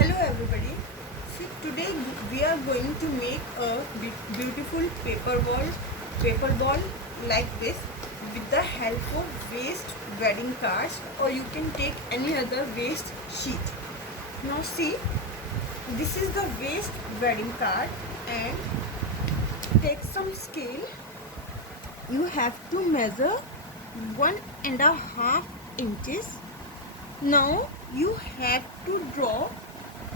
Hello everybody. See, today we are going to make a beautiful paper ball like this with the help of waste wedding cards, or you can take any other waste sheet. Now see, this is the waste wedding card, and take some scale. You have to measure 1.5 inches. Now you have to draw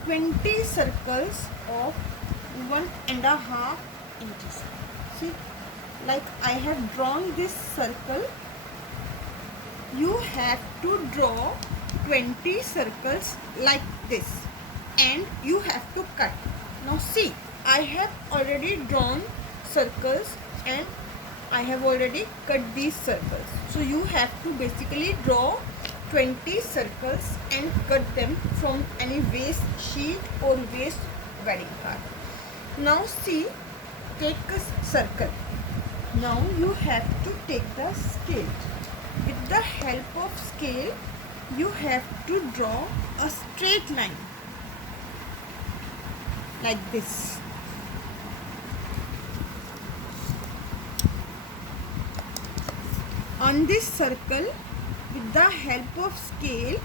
20 circles of 1.5 inches. See, like I have drawn this circle. You have to draw 20 circles like this, and you have to cut. Now see, I have already drawn circles and I have already cut these circles. So you have to basically draw 20 circles and cut them from any waste sheet or waste wedding card. Now see, take a circle. Now you have to take the scale. With the help of scale, you have to draw a straight line like this. On this circle, with the help of scale,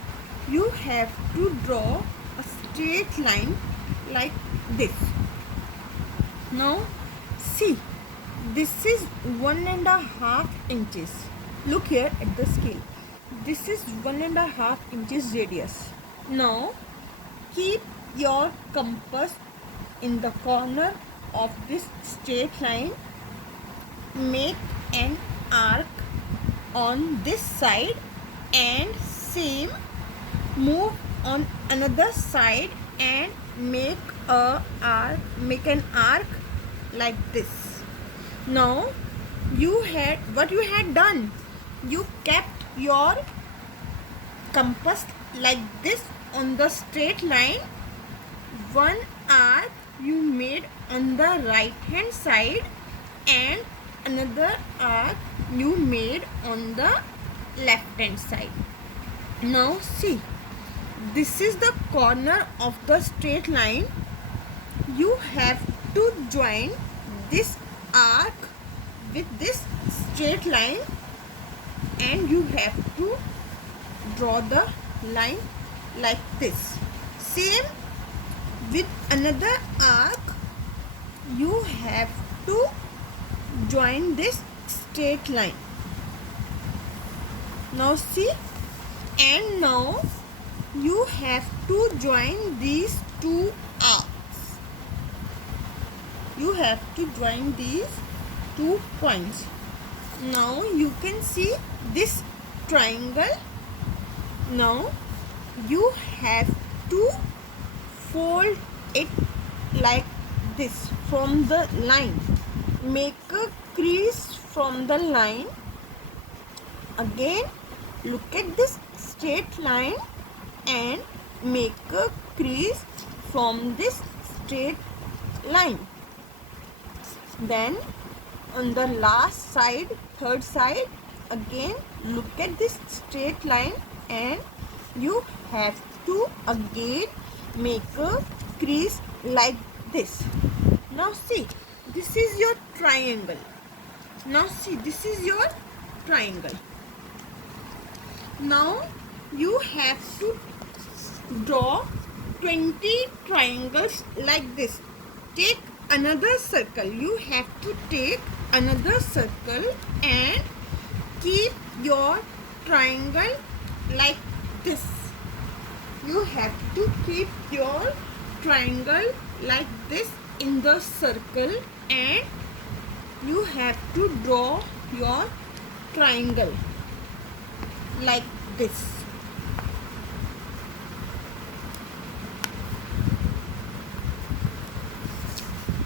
you have to draw a straight line like this. Now see, this is 1.5 inches. Look here at the scale. This is 1.5 inches radius. Now keep your compass in the corner of this straight line. Make an arc on this side and same move on another side and make an arc like this. Now what you had done, you kept your compass like this on the straight line. One arc you made on the right hand side and another arc you made on the left hand side. Now see, this is the corner of the straight line. You have to join this arc with this straight line, and you have to draw the line like this. Same with another arc, you have to join this straight line. Now see, and now you have to join these two arcs. You have to join these 2 points. Now you can see this triangle. Now you have to fold it like this from the line. Make a crease from the line. Again, look at this straight line and make a crease from this straight line. Then on the last side, third side, again look at this straight line and you have to again make a crease like this. Now see, this is your triangle. Now see, this is your triangle. Now you have to draw 20 triangles like this. Take another circle. You have to take another circle and keep your triangle like this. You have to keep your triangle like this in the circle, and you have to draw your triangle like this.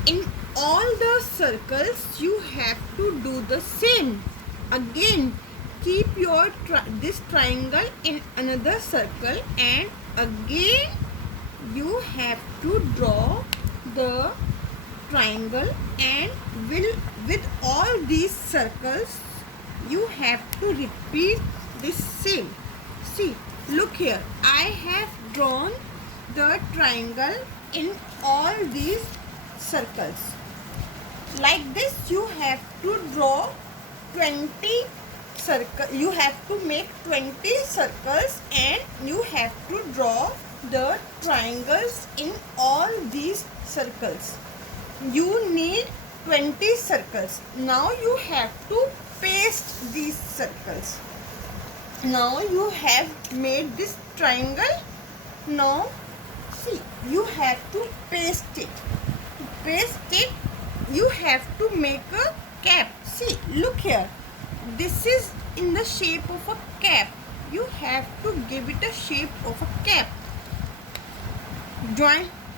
In all the circles you have to do the same. Again keep your this triangle in another circle, and again you have to draw the triangle, and with all these circles you have to repeat this same. See, look here, I have drawn the triangle in all these circles. Like this, you have to draw 20 circles. You have to make 20 circles and you have to draw the triangles in all these circles. You need 20 circles. Now you have to paste these circles. Now you have made this triangle. Now see, you have to paste it. To paste it, you have to make a cap. See, look here. This is in the shape of a cap. You have to give it a shape of a cap.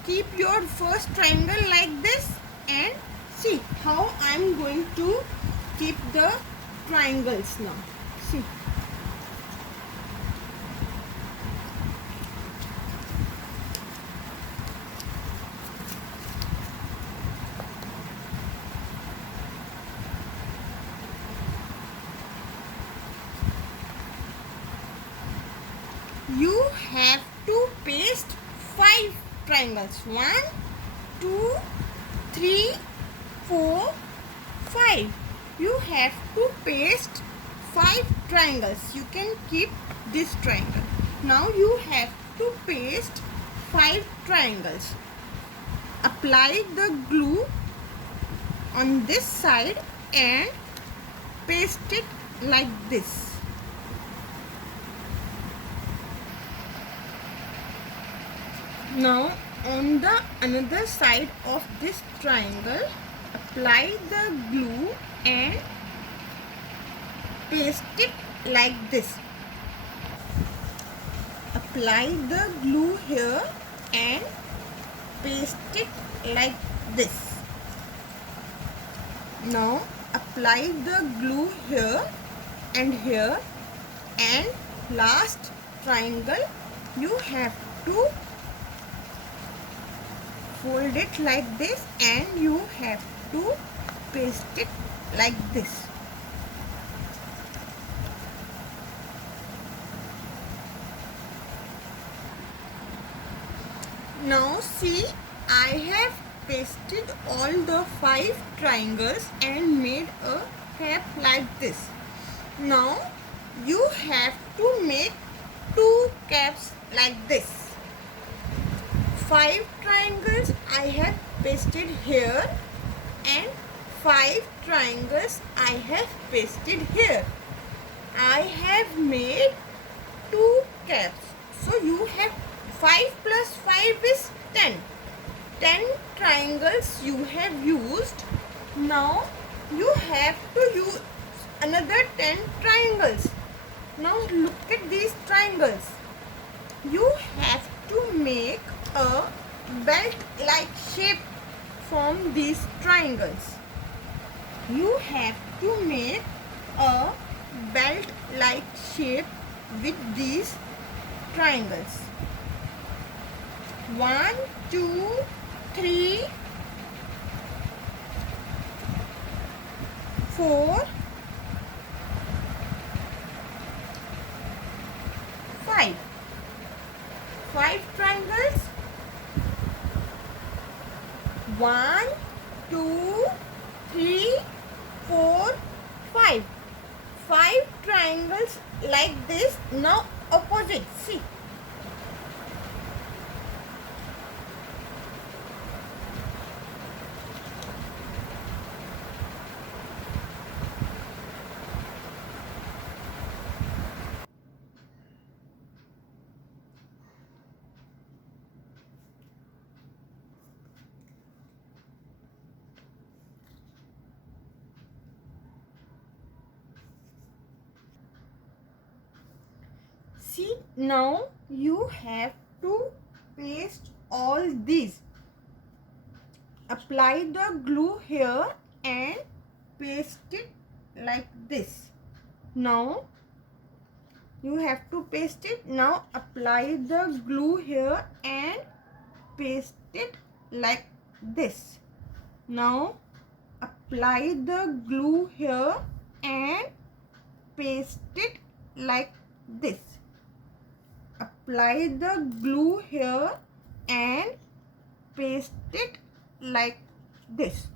Keep your first triangle like this and see how I am going to keep the triangles now. See. You have to paste 5 triangles. 1, 2, 3, 4, 5. You have to paste 5 triangles. You can keep this triangle. Now you have to paste 5 triangles. Apply the glue on this side and paste it like this. Now on the another side of this triangle, apply the glue and paste it like this. Apply the glue here and paste it like this. Now apply the glue here and last triangle you have to fold it like this and you have to paste it like this. Now see, I have pasted all the 5 triangles and made a cap like this. Now you have to make 2 caps like this. 5 triangles I have pasted here and 5 triangles I have pasted here. I have made 2 caps. So you have 5 plus 5 is 10. 10 triangles you have used. Now you have to use another 10 triangles. Now look at these triangles. You have to make a belt like shape from these triangles. You have to make a belt like shape with these triangles. 1, 2, 3, 4, 5. 5 triangles. 1, 2, 3, 4, 5. 5 triangles like this. Now opposite. See. See, now you have to paste all these. Apply the glue here and paste it like this. Now you have to paste it. Now apply the glue here and paste it like this. Now apply the glue here and paste it like this. Apply the glue here and paste it like this.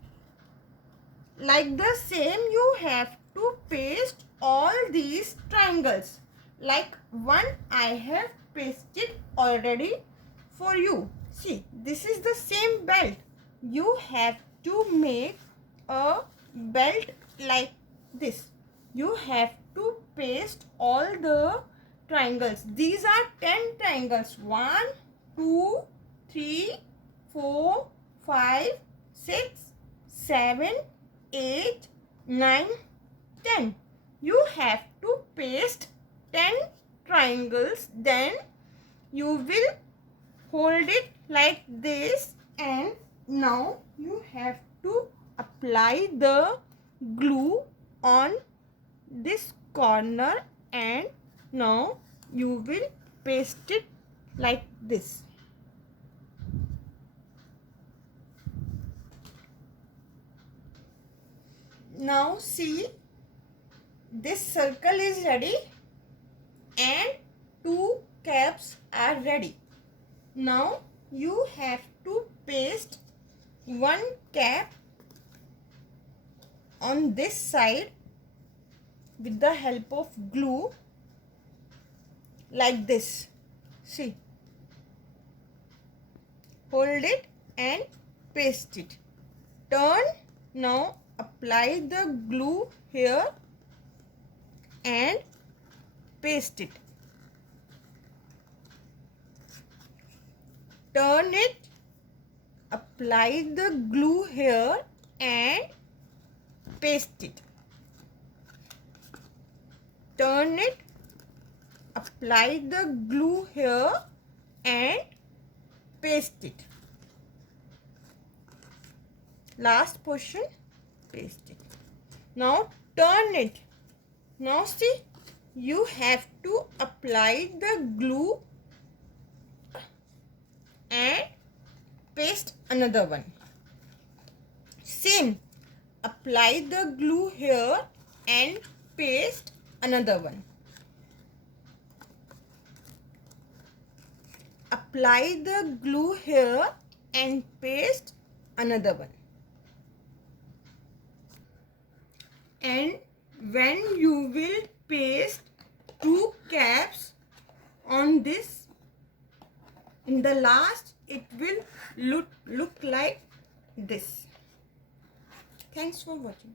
Like the same, you have to paste all these triangles. Like one I have pasted already for you. See, this is the same belt. You have to make a belt like this. You have to paste all the triangles. These are 10 triangles. 1, 2, 3, 4, 5, 6, 7, 8, 9, 10. You have to paste 10 triangles. Then you will hold it like this, and now you have to apply the glue on this corner, and now you will paste it like this. Now see, this circle is ready and 2 caps are ready. Now you have to paste 1 cap on this side with the help of glue like this. See, hold it and paste it. Turn. Now apply the glue here and paste it. Turn it, apply the glue here and paste it. Turn it, apply the glue here and paste it. Last portion, paste it. Now turn it. Now see, you have to apply the glue and paste another one. Same, apply the glue here and paste another one. Apply the glue here and paste another one. And when you will paste 2 caps on this, in the last it will look like this. Thanks for watching.